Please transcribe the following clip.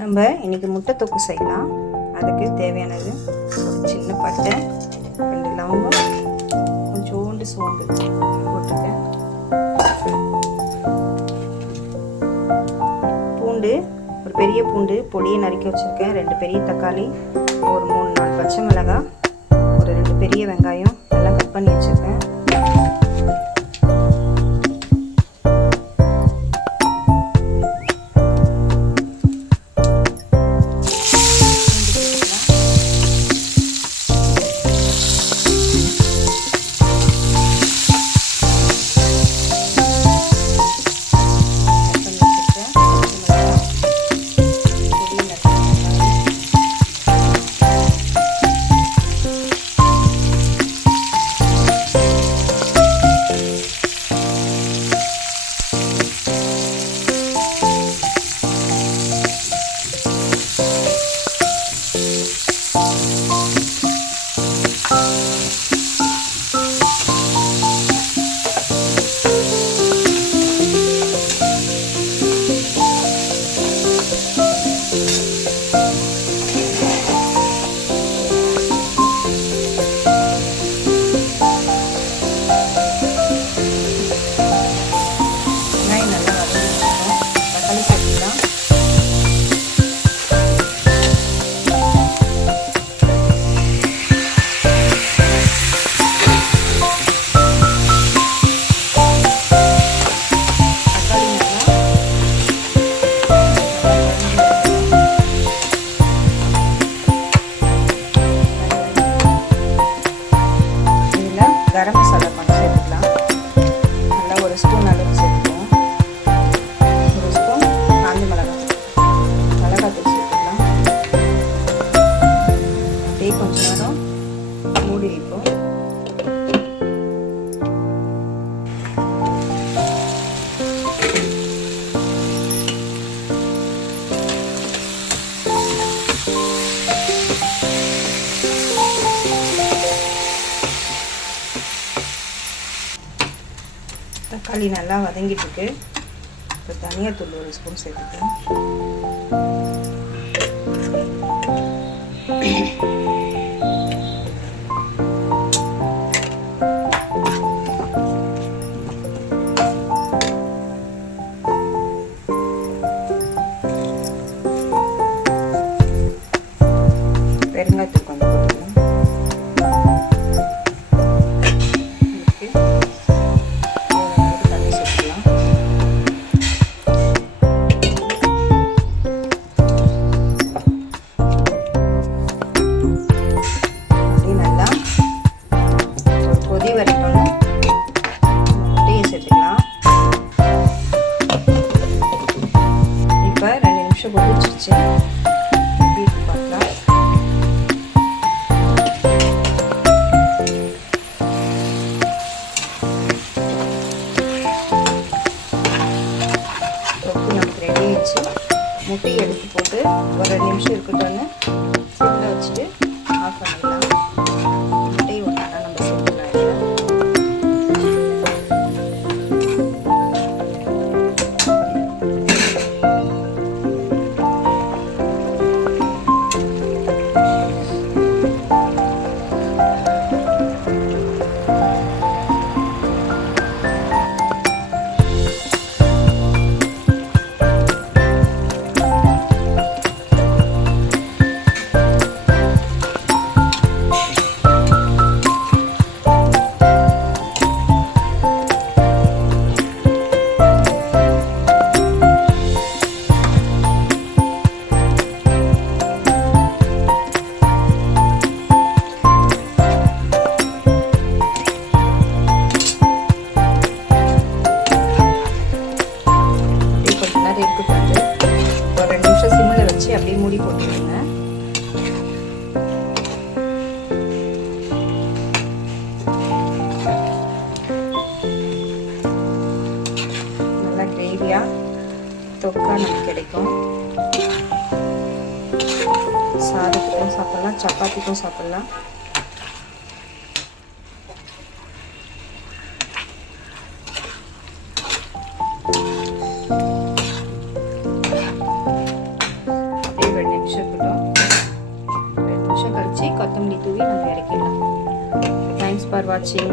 நம்ம இன்றைக்கி முட்டை தொக்கு செய்யலாம். அதுக்கு தேவையானது ஒரு சின்ன பட்டை, 2 லவங்கம், கொஞ்சோண்டு சோம்பு போட்டுருக்கேன். பூண்டு, ஒரு பெரிய பூண்டு பொடியை நறுக்கி வச்சுருக்கேன். 2 பெரிய தக்காளி, ஒரு 3-4 பச்சை மிளகாய், ஒரு 2 பெரிய வெங்காயம் எல்லாம் கட் பண்ணி வச்சுருக்கேன். கரம் மசாலா கொஞ்சம் சேர்த்துக்கலாம். நல்லா ஒரு ஸ்பூன் அளவுக்கு சேர்த்துக்குவோம். ஒரு ஸ்பூன் காஞ்ச மிளகாத்தூள் சேர்த்துக்கலாம். அப்படியே கொஞ்ச நேரம் மூடி வைப்போம். தக்காளி நல்லா வதங்கிட்டு இருக்கு. இப்போ தனியாத்தூள் ஒரு ஸ்பூன் சேர்த்துக்கிறேன். பெருங்காயத்தூள் கொஞ்சம் போட்டுக்கலாம். கொதிச்சிருச்சு. எப்படி இருக்கு பார்க்கலாம். தொக்கு நமக்கு ரெடி ஆயிடுச்சு. முட்டையை எடுத்து போட்டு ஒரு 2 நிமிஷம் இருக்கட்டும்னு சிம்மில் வச்சுட்டு ஆஃப் பண்ணிடலாம். முட்டையை ஒன்றா நம்ம சேர்த்துக்கலாம். ஒரு 2 நிமிஷம் சிம்மில் வச்சு அப்படியே மூடி போட்டுருங்க. நல்லா கிரேவியாக தொக்கா நமக்கு கிடைக்கும். சாதத்துக்கும் சாப்பிட்லாம், சப்பாத்திக்கும் சாப்பிட்லாம். ஃபார் வாட்சிங்.